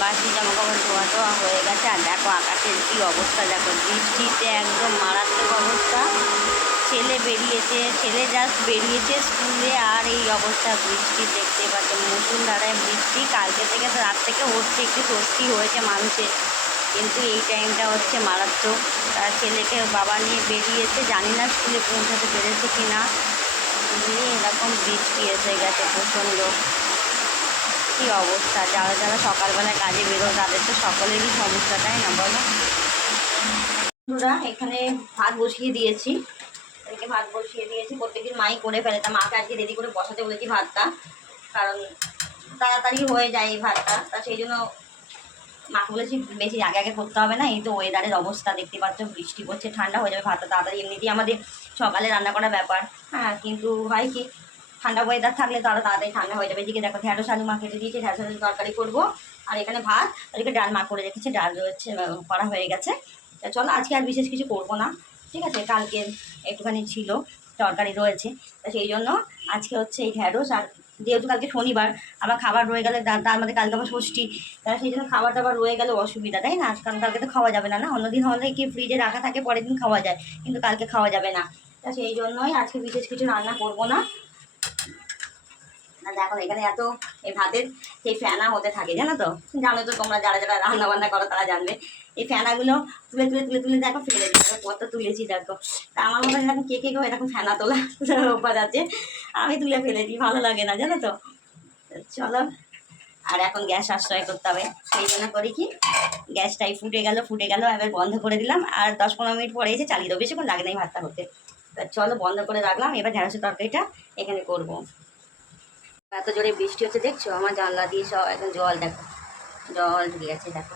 বাসি জামা কাপড় ধোয়া টোয়া হয়ে গেছে। আর দেখো আকাশের কী অবস্থা, দেখো বৃষ্টিতে একদম মারাত্মক অবস্থা। ছেলে বেরিয়েছে, ছেলে জাস্ট বেরিয়েছে স্কুলে, আর এই অবস্থা বৃষ্টি দেখতে পাচ্ছে, মুষলধারায় বৃষ্টি। কালকে থেকে তো রাত থেকে হচ্ছে, একটু স্বস্তি হয়েছে মানুষের, কিন্তু এই টাইমটা হচ্ছে মারাত্মক। তার ছেলেকে বাবা নিয়ে বেরিয়েছে, জানি না স্কুলে পৌঁছাতে পেরেছে কি না, নিয়ে এরকম বৃষ্টি এসে গেছে প্রচণ্ড। কী অবস্থা, যারা যারা সকালবেলায় কাজে বেরো তাদের তো সকলেরই সমস্যা, তাই না বলো? বন্ধুরা এখানে ভাত বসিয়ে দিয়েছি, ভাত বসিয়ে দিয়েছি, প্রত্যেকদিন মাই করে ফেলে, তা মাকে আজকে রেডি করে বসাতে বলেছি ভাতটা, কারণ তাড়াতাড়ি হয়ে যায় এই ভাতটা। তা সেই জন্য মাকে বলেছি বেশি আগে আগে করতে হবে না। এই তো ওয়েদারের অবস্থা দেখতে পাচ্ছ, বৃষ্টি পড়ছে, ঠান্ডা হয়ে যাবে ভাতটা তাড়াতাড়ি। এমনিতেই আমাদের সকালে রান্না করার ব্যাপার, হ্যাঁ, কিন্তু হয় কি ঠান্ডা ওয়েদার থাকলে তো আরও তাড়াতাড়ি ঠান্ডা হয়ে যাবে। এদিকে দেখো ঢ্যাঁড়স আলু মা কেটে দিয়েছে, ঢ্যাঁড়স আলু তরকারি করবো। আর এখানে ভাত, ওদিকে ডাল মা করে রেখেছে, ডাল রয়েছে, করা হয়ে গেছে। তা চলো আজকে আর বিশেষ কিছু করবো না, ঠিক আছে, কালকে একটুখানি ছিল তরকারি রয়েছে, তা সেই জন্য আজকে হচ্ছে এই ঢ্যাঁড়স। আর যেহেতু কালকে শনিবার, আবার খাবার রয়ে গেলে তার মধ্যে কালকে আবার ষষ্ঠী, তারা সেই জন্য খাবার দাবার রয়ে গেলে অসুবিধা, তাই না? কারণ কালকে তো খাওয়া যাবে না, না অন্যদিন হলে কি ফ্রিজে রাখা থাকে, পরের দিন খাওয়া যায়, কিন্তু কালকে খাওয়া যাবে না। তা সেই জন্যই আজকে বিশেষ কিছু রান্না করবো না। দেখো এখানে এত এই ভাতের সেই ফেনা হতে থাকে, জানো তো, জানো তো তোমরা যারা যারা রান্না বান্না করো তারা জানবে। এই ফেনাগুলো তুলে তুলে তুলে তুলে দেখো ফেলে দিই, কত তুলেছি দেখো। তা আমার মতো এরকম কে কে এরকম ফেনা তোলা অভ্যাস আছে, আমি তুলে ফেলে দিই, ভালো লাগে না, জানো তো। চলো, আর এখন গ্যাস আশ্রয় করতে হবে, সেই জন্য করি কি গ্যাসটাই ফুটে গেল এবার বন্ধ করে দিলাম। আর 10-15 মিনিট পরে এসে চালিয়ে দেবো, বেশিক্ষণ লাগে না এই ভাতটা হতে। তা চলো বন্ধ করে রাখলাম, এবার ঢেঁড়সের তরকারিটা এখানে করবো। এত জোরে বৃষ্টি হচ্ছে দেখছো, আমার জানলা দিয়ে সব একদম জল, দেখো জল ঢুকে গেছে। দেখো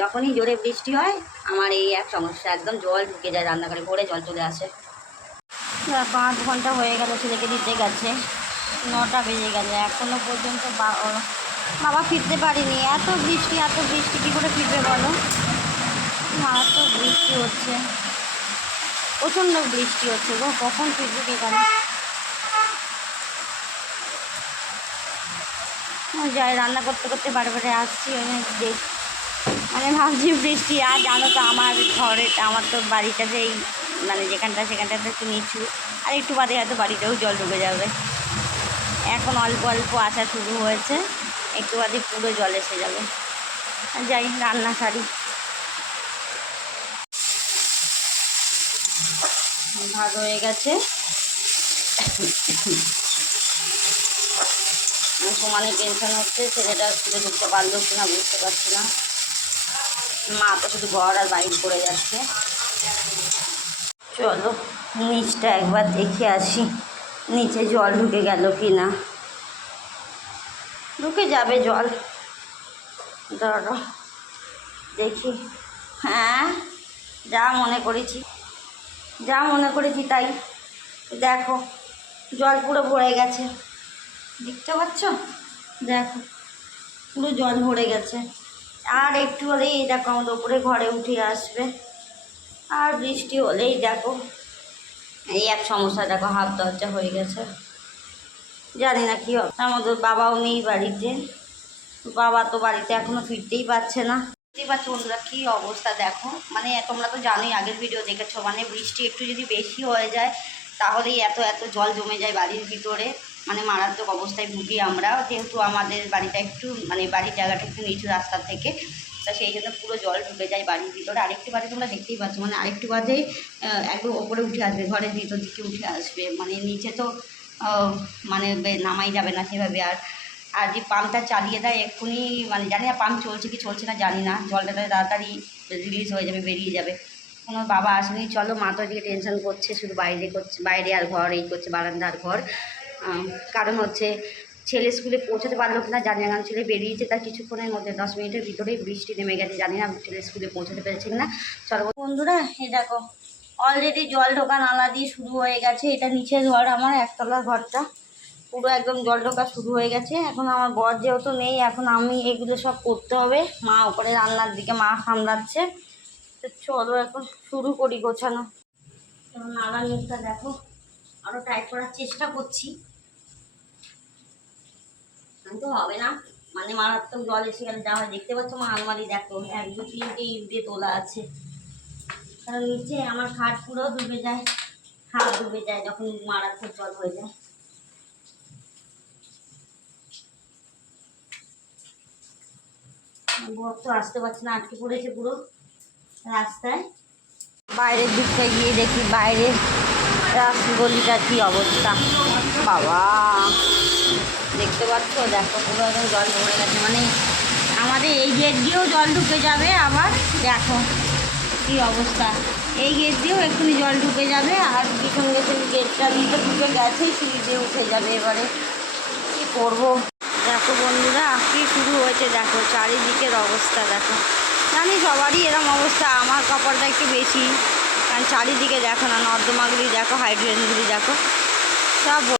যখনই জোরে বৃষ্টি হয় আমার এই এক সমস্যা, একদম জল ঢুকে যায় রান্নাঘরে, ভরে জল চলে আসে। 5 ঘন্টা হয়ে গেল ছেলেকে দিতে গেছে, 9টা বেজে গেল, এখনও পর্যন্ত বাবা ফিরতে পারিনি। এত বৃষ্টি কী করে ফিরবে বলো? এত বৃষ্টি হচ্ছে, প্রচণ্ড বৃষ্টি হচ্ছে গো, কখন ফিরবে কে জানে। যাই, রান্না করতে করতে বারে বারে আসছি, মানে ভাবছি বৃষ্টি। আর জানো তো আমার ঘরে, আমার তো বাড়িটা যেই মানে সেখানটাতে একটু নিচু, আর একটু বাদে হয়তো বাড়িতেও জল ঢুকে যাবে। এখন অল্প অল্প আসা শুরু হয়েছে, একটু বাদে পুরো জল এসে যাবে। যাই রান্না সারি। ভাত হয়ে গেছে, সমানে টেনশন হচ্ছে, ছেলেটা স্কুলে ঢুকতে পারলো কিনা বুঝতে পারছি না। মা তো শুধু ঘর আর বাইরে করে যাচ্ছে। চলো নিচটা একবার দেখে আসি, নিচে জল ঢুকে গেল কি না। ঢুকে যাবে জল, ধরো দেখি। হ্যাঁ, যা মনে করেছি তাই, দেখো জল পুরো ভরে গেছে, দেখতে পাচ্ছ, দেখো পুরো জল ভরে গেছে। আর একটু হলেই দেখো আমাদের উপরে ঘরে উঠে আসবে, আর বৃষ্টি হলেই দেখো এই এক সমস্যা, দেখো হাফ দরজা হয়ে গেছে। জানি না কী হবে, আমাদের বাবাও নেই বাড়িতে, বাবা তো বাড়িতে এখনও ফিরতেই পারছে না। বুঝতেই পারছো বন্ধুরা কী অবস্থা, দেখো মানে তোমরা তো জানোই, আগের ভিডিও দেখেছো, মানে বৃষ্টি একটু যদি বেশি হয়ে যায় তাহলেই এত এত জল জমে যায় বাড়ির ভিতরে, মানে মারাত্মক অবস্থায় ভুগি আমরা, যেহেতু আমাদের বাড়িটা একটু মানে বাড়ির জায়গাটা একটু নিচু রাস্তার থেকে, তা সেই জন্য পুরো জল ঢুকে যায় বাড়ির ভিতরে। আরেকটু বাদে তোমরা দেখতেই পাচ্ছ, মানে আরেকটু বাদে একদম ওপরে উঠে আসবে, ঘরের ভিতর দিকে উঠে আসবে, মানে নিচে তো মানে নামাই যাবে না সেভাবে। আর যে পাম্পটা চালিয়ে দেয় এক্ষুনি, মানে জানি না পাম্প চলছে কি চলছে না জানি না, জলটা তাড়াতাড়ি রিলিজ হয়ে যাবে, বেরিয়ে যাবে। কোনো বাবা আসেনি, চলো মা তো এদিকে টেনশন করছে, শুধু বাইরে আর ঘর এই করছে, বারান্দা আর ঘর। কারণ হচ্ছে ছেলে স্কুলে পৌঁছাতে পারলো কিনা জানি না, কারণ ছেলে বেরিয়েছে তার কিছুক্ষণের মধ্যে, 10 মিনিটের ভিতরেই বৃষ্টি নেমে গেছে, জানি না ছেলে স্কুলে পৌঁছাতে পেরেছে কিনা। চলো বন্ধুরা, এই দেখো অলরেডি জল ঢোকা নালা দিয়ে শুরু হয়ে গেছে, এটা নিচের ঘর, আমার একতলার ঘরটা পুরো একদম জল ঢোকা শুরু হয়ে গেছে। এখন আমার বর যেহেতু নেই, এখন আমি এগুলো সব করতে হবে, মা ওপরে রান্নার দিকে মা সামলাচ্ছে। তো চলো এখন শুরু করি গোছানো। নালা মুখটা দেখো, আরও টাইট করার চেষ্টা করছি, কিন্তু হবে না, মানে মারাত্মক জল এসে গেলে যা হয় দেখতে পাচ্ছ মা, আলমারি দেখো 1 2 3টে ইট দিয়ে তোলা আছে, কারণ নিচে আমার খাট পুরো ডুবে যায়, হাত ডুবে যায় যখন মারাত্মক জল হয়ে যায়। বর তো আসতে পারছে না, আটকে পড়েছে পুরো রাস্তায়। বাইরের দিকটা গিয়ে দেখি বাইরের গলিটার কি অবস্থা। বাবা দেখতে পাচ্ছ, দেখো পুরো একদম জল ভরে গেছে, মানে আমাদের এই গেট দিয়েও জল ঢুকে যাবে, আবার দেখো কি অবস্থা, এই গেট দিয়েও এক্ষুনি জল ঢুকে যাবে, আর পিছন গেটের গেটটা দিতে ঢুকে গেছেই, সিঁড়ি দিয়ে উঠে যাবে। এবারে কী করবো দেখো বন্ধুরা, কী শুরু হয়েছে দেখো, চারিদিকের অবস্থা দেখো। জানি সবারই এরম অবস্থা, আমার কপালটা একটু বেশি, কারণ চারিদিকে দেখো না, নর্দমাগুলি দেখো, হাইড্রেনগুলি দেখো, সব